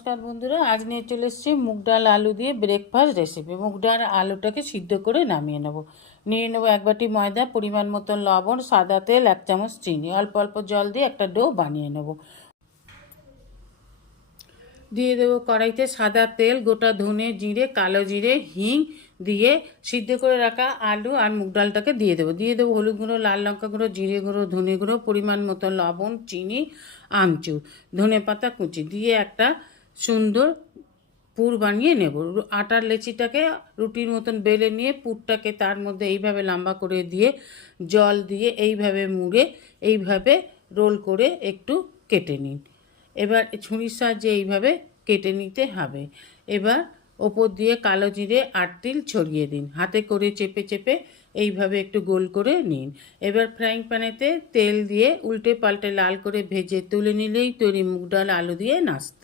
নমস্কার বন্ধুরা, আজ নিয়ে চলে এসেছি মুগ ডাল আলু দিয়ে ব্রেকফাস্ট রেসিপি। মুগ ডাল আলুটাকে সিদ্ধ করে নামিয়ে নেব। নিয়ে নেব এক বাটি ময়দা, পরিমাণ মতন লবণ, সাদা তেল, 1 চামচ চিনি, অল্প অল্প জল দিয়ে একটা ডো বানিয়ে নেব। দিয়ে দেবো কড়াইতে সাদা তেল, গোটা ধনে জিরে, কালো জিরে, হিং দিয়ে সিদ্ধ করে রাখা আলু আর মুগ ডালটাকে দিয়ে দেবো হলুদ গুঁড়ো, লাল লঙ্কা গুঁড়ো, জিরে গুঁড়ো, ধনে গুঁড়ো, পরিমাণ মতো লবণ, চিনি, আমচুর, ধনে পাতা কুচি দিয়ে একটা সুন্দর পুর বানিয়ে নেব। আটার লেচিটাকে রুটির মতন বেলে নিয়ে পুরটাকে তার মধ্যে এইভাবে লম্বা করে দিয়ে জল দিয়ে এইভাবে মুড়ে এইভাবে রোল করে একটু কেটে নিন। এবার ছুরির সাহায্যে এইভাবে কেটে নিতে হবে। এবার ওপর দিয়ে কালো জিরে আর তিল ছড়িয়ে দিন, হাতে করে চেপে চেপে এইভাবে একটু গোল করে নিন। এবার ফ্রাইং প্যানেতে তেল দিয়ে উল্টে পাল্টে লাল করে ভেজে তুলে নিলেই তৈরি মুগ ডাল আলু দিয়ে নাস্তা।